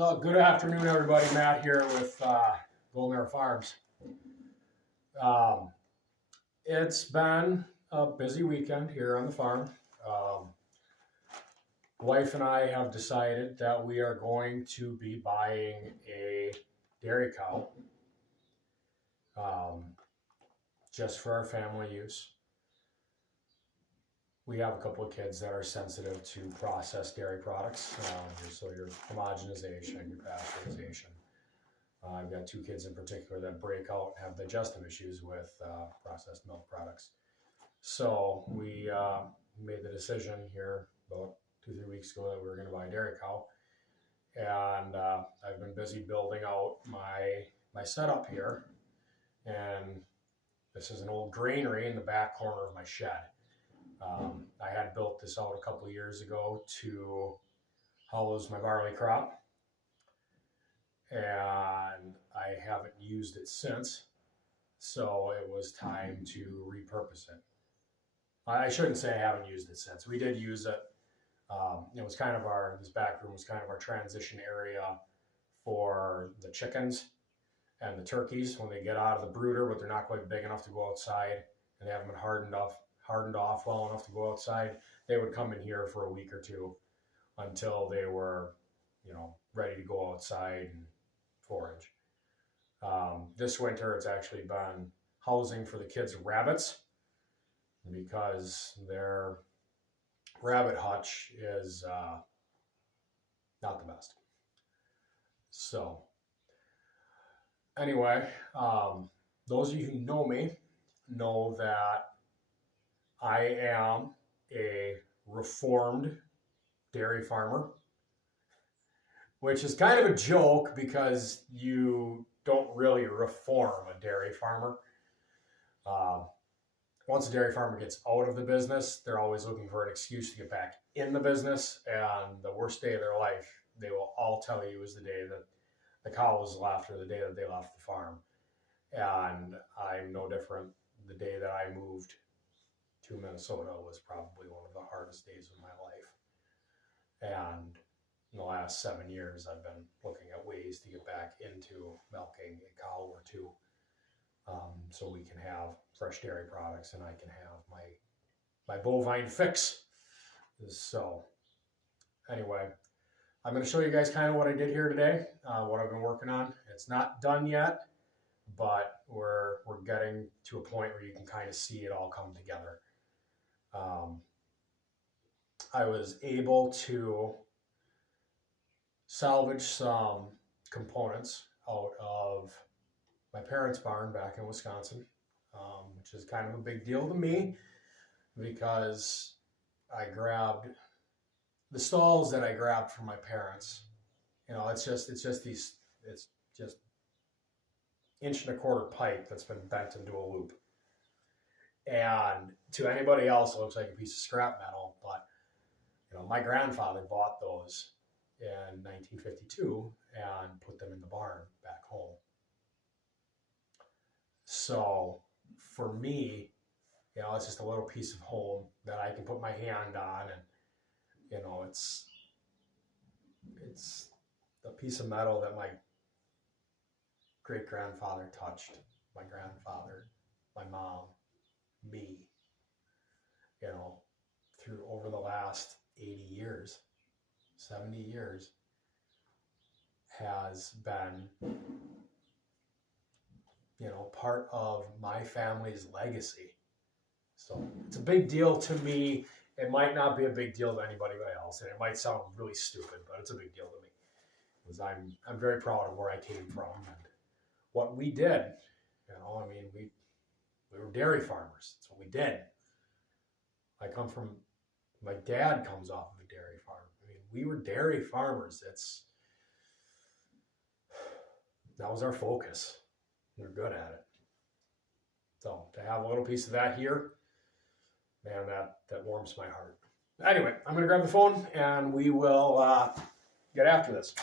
Good afternoon, everybody. Matt here with Golden Era Farms. Um, it's been a busy weekend here on the farm. Wife and I have decided that we are going to be buying a dairy cow um, just for our family use. We have a couple of kids that are sensitive to processed dairy products, so your homogenization, your pasteurization. I've got two kids in particular that break out and have digestive issues with processed milk products. So we made the decision here about 2-3 weeks ago that we were going to buy a dairy cow. And I've been busy building out my setup here. And this is an old granary in the back corner of my shed. I had built this out a couple of years ago to house my barley crop. And I haven't used it since, so it was time to repurpose it. I shouldn't say I haven't used it since. We did use it. It was kind of this back room was kind of our transition area for the chickens and the turkeys when they get out of the brooder, but they're not quite big enough to go outside, and they haven't been hardened off well enough to go outside. They would come in here for a week or two until they were, ready to go outside and forage. This winter, it's actually been housing for the kids' rabbits because their rabbit hutch is not the best. So anyway, those of you who know me know that I am a reformed dairy farmer, which is kind of a joke because you don't really reform a dairy farmer. Once a dairy farmer gets out of the business, they're always looking for an excuse to get back in the business, and the worst day of their life, they will all tell you, is the day that the cows left or the day that they left the farm. And I'm no different. The day that I moved to Minnesota was probably one of the hardest days of my life. And in the last 7 years, I've been looking at ways to get back into milking a cow or two, so we can have fresh dairy products and I can have my bovine fix. So anyway, I'm going to show you guys kind of what I did here today, what I've been working on. It's not done yet, but we're getting to a point where you can kind of see it all come together. I was able to salvage some components out of my parents' barn back in Wisconsin, which is kind of a big deal to me because I grabbed the stalls that I grabbed from my parents. It's just 1.25-inch pipe that's been bent into a loop. And to anybody else, it looks like a piece of scrap metal, but my grandfather bought those in 1952 and put them in the barn back home. So for me, it's just a little piece of home that I can put my hand on, and it's a piece of metal that my great grandfather touched, my grandfather, my mom, me, through over the last 80 years, 70 years, has been, part of my family's legacy. So it's a big deal to me. It might not be a big deal to anybody else, and it might sound really stupid, but it's a big deal to me because I'm very proud of where I came from and what we did. We were dairy farmers. That's what we did. My dad comes off of a dairy farm. We were dairy farmers. That was our focus. We were good at it. So to have a little piece of that here, man, that warms my heart. Anyway, I'm going to grab the phone and we will get after this.